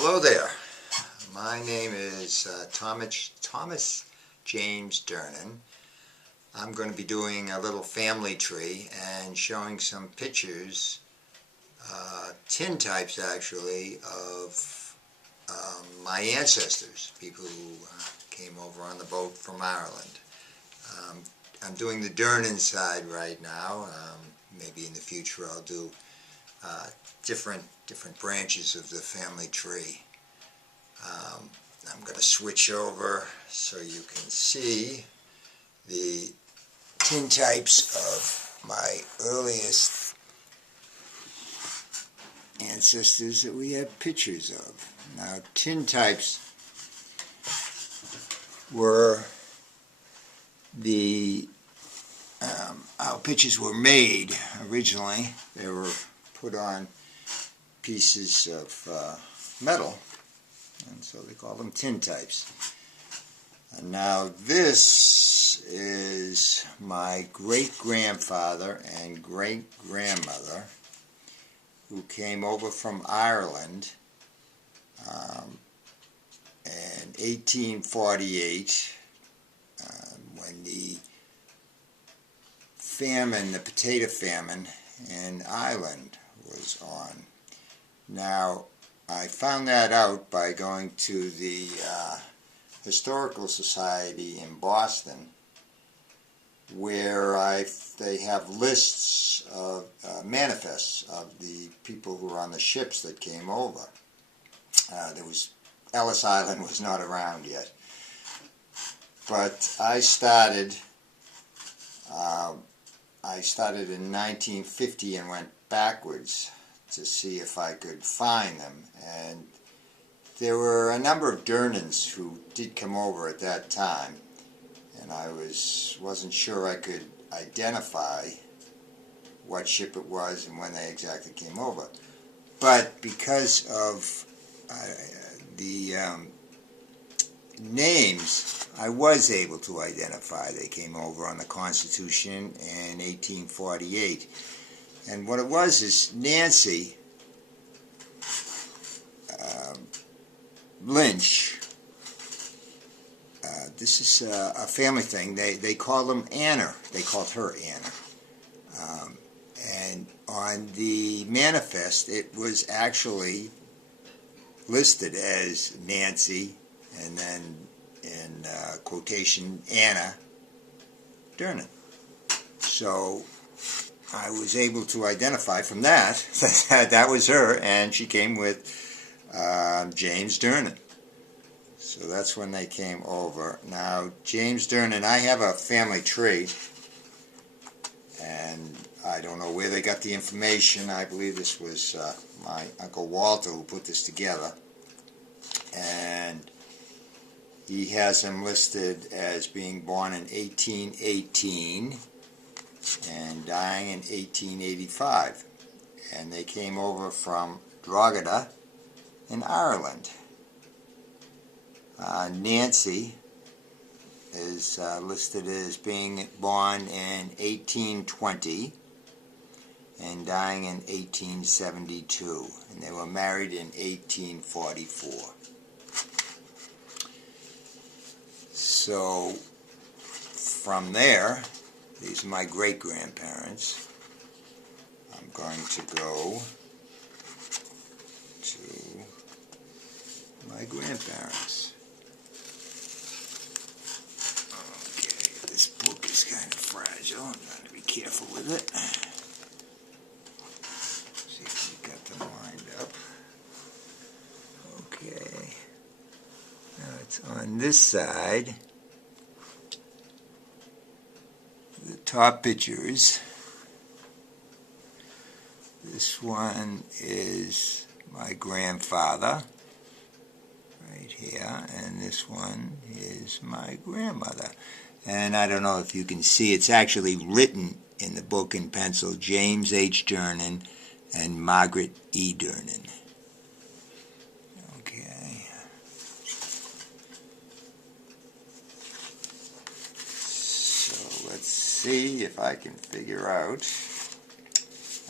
Hello there. My name is Thomas James Durnan. I'm going to be doing a little family tree and showing some pictures, tintypes actually, of my ancestors, people who came over on the boat from Ireland. I'm doing the Durnan side right now. Maybe in the future I'll do different branches of the family tree. I'm going to switch over so you can see the tintypes of my earliest ancestors that we have pictures of. Now, tintypes were how pictures were made originally. They were put on pieces of metal, and so they call them tintypes. And now this is my great-grandfather and great-grandmother who came over from Ireland in 1848 when the famine, the potato famine in Ireland was on. Now, I found that out by going to the Historical Society in Boston, where they have lists of manifests of the people who were on the ships that came over. Ellis Island was not around yet, but I started in 1950 and went backwards to see if I could find them, and there were a number of Durnans who did come over at that time, and I wasn't sure I could identify what ship it was and when they exactly came over. But because of the names, I was able to identify. They came over on the Constitution in 1848. And what it was is Nancy Lynch, this is a family thing, they call them Anna. They called her Anna. And on the manifest it was actually listed as Nancy, and then in quotation Anna Durnan. So I was able to identify from that that was her, and she came with James Durnan. So that's when they came over. Now, James Durnan, I have a family tree, and I don't know where they got the information. I believe this was my Uncle Walter who put this together, and he has him listed as being born in 1818 and dying in 1885, and they came over from Drogheda in Ireland. Nancy is listed as being born in 1820 and dying in 1872, and they were married in 1844. So from there, these are my great-grandparents. I'm going to go to my grandparents. Okay, this book is kind of fragile. I'm going to be careful with it. See if we got them lined up. Okay. Now it's on this side. The top pictures. This one is my grandfather right here, and this one is my grandmother. And I don't know if you can see, it's actually written in the book in pencil, James H. Durnan and Margaret E. Durnan. Okay. So let's see if I can figure out.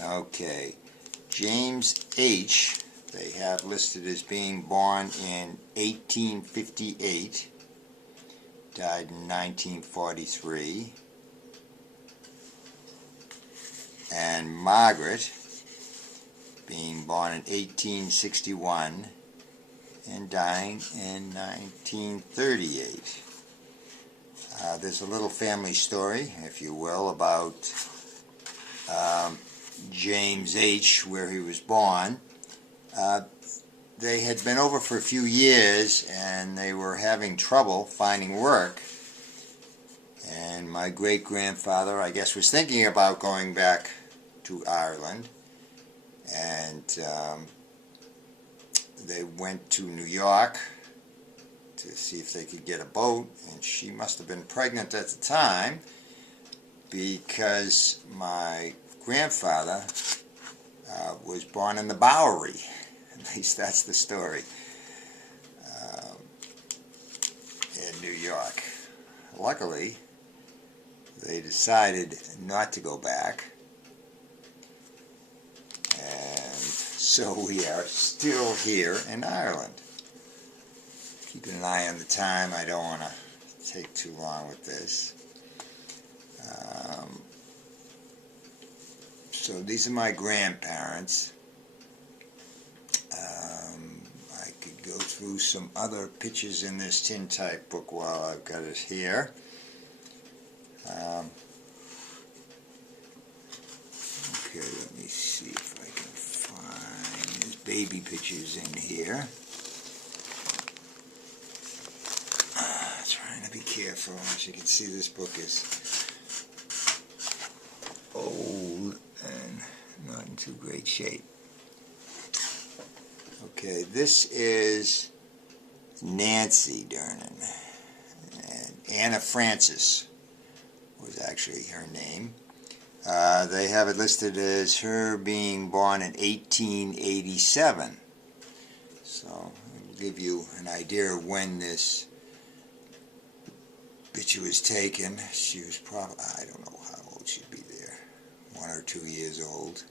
Okay, James H. they have listed as being born in 1858, died in 1943, and Margaret being born in 1861 and dying in 1938. There's a little family story, if you will, about James H., where he was born. They had been over for a few years and they were having trouble finding work. And my great-grandfather, I guess, was thinking about going back to Ireland. And they went to New York to see if they could get a boat. And she must have been pregnant at the time, because my grandfather was born in the Bowery. At least that's the story, in New York. Luckily, they decided not to go back, and so we are still here in Ireland. Keeping an eye on the time, I don't want to take too long with this. So these are my grandparents. I could go through some other pictures in this tintype book while I've got it here. Okay, let me see if I can find, there's baby pictures in here. Trying to be careful. As you can see, this book is old and not in too great shape. Okay, this is Nancy Durnan, and Anna Francis was actually her name. They have it listed as her being born in 1887. So I'll give you an idea of when this picture was taken. She was probably, I don't know how old she'd be there, 1 or 2 years old.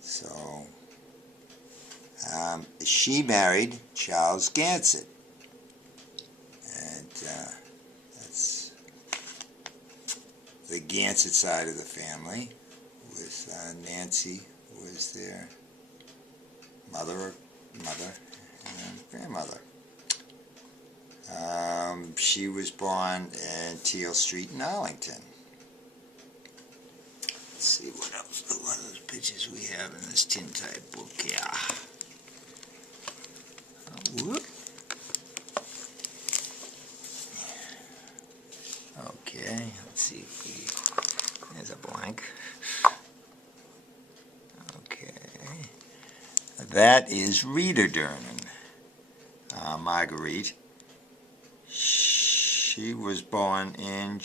So she married Charles Gansett, and that's the Gansett side of the family, with Nancy was their mother and grandmother. She was born in Teal Street in Arlington. Let's see what else, what other pictures we have in this tintype book. Yeah. Whoop. Okay, let's see if we, there's a blank. Okay, that is Rita Durnan, Marguerite. She was born in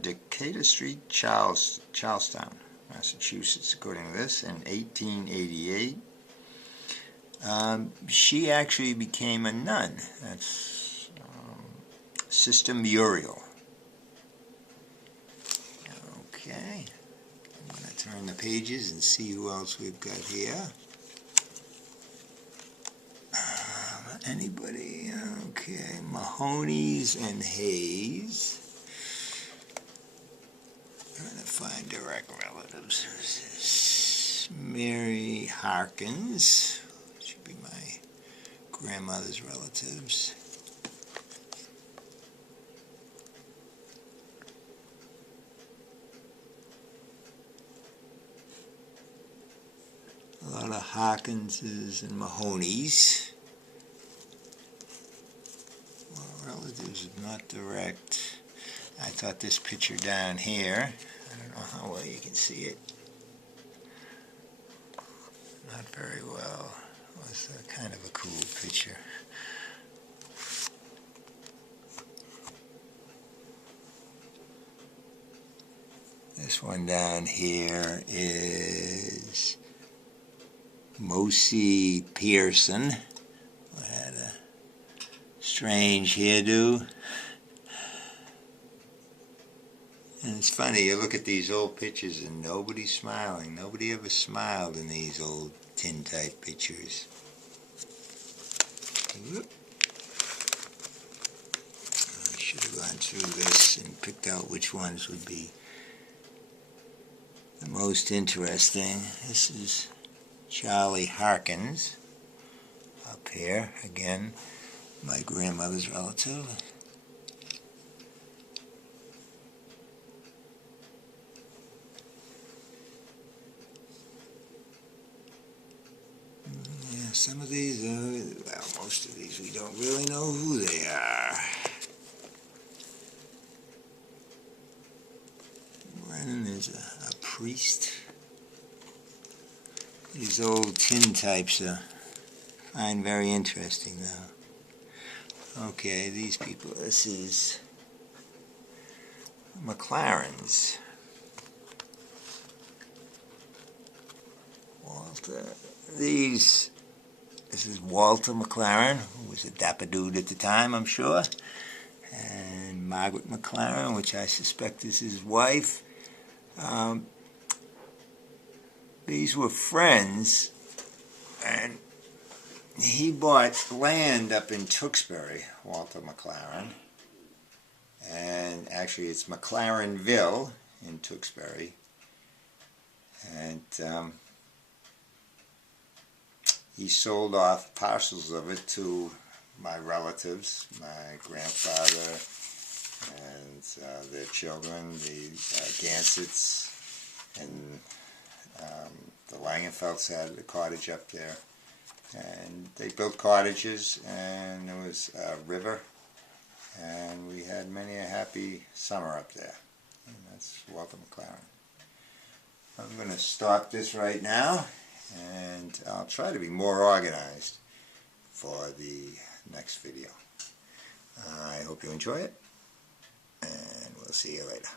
Decatur Street, Charlestown, Massachusetts, according to this, in 1888. She actually became a nun. That's Sister Muriel. Okay, I'm going to turn the pages and see who else we've got here. Anybody? Okay, Mahoney's and Hayes. Trying to find direct relatives. Mary Harkins. Should be my grandmother's relatives. A lot of Harkinses and Mahonies. Well, relatives not direct. I thought this picture down here, I don't know how well you can see it. Not very well. It was kind of a cool picture. This one down here is Mosi Pearson, who had a strange hairdo. And it's funny, you look at these old pictures and nobody's smiling. Nobody ever smiled in these old tintype pictures. Whoop. I should have gone through this and picked out which ones would be the most interesting. This is Charlie Harkins up here, again, my grandmother's relative. Yeah, some of these are, well, most of these we don't really know who they are. Brennan is a priest. These old tintypes I find very interesting, though. Okay, these people, this is McLaren's. Walter. This is Walter McLaren, who was a dapper dude at the time, I'm sure. And Margaret McLaren, which I suspect is his wife. These were friends, and he bought land up in Tewksbury, Walter McLaren, and actually it's McLarenville in Tewksbury, and he sold off parcels of it to my relatives, my grandfather and their children, the Gansets, and the Langenfelds had a cottage up there, and they built cottages, and there was a river, and we had many a happy summer up there. And that's Walter McLaren. I'm going to stop this right now, and I'll try to be more organized for the next video. I hope you enjoy it, and we'll see you later.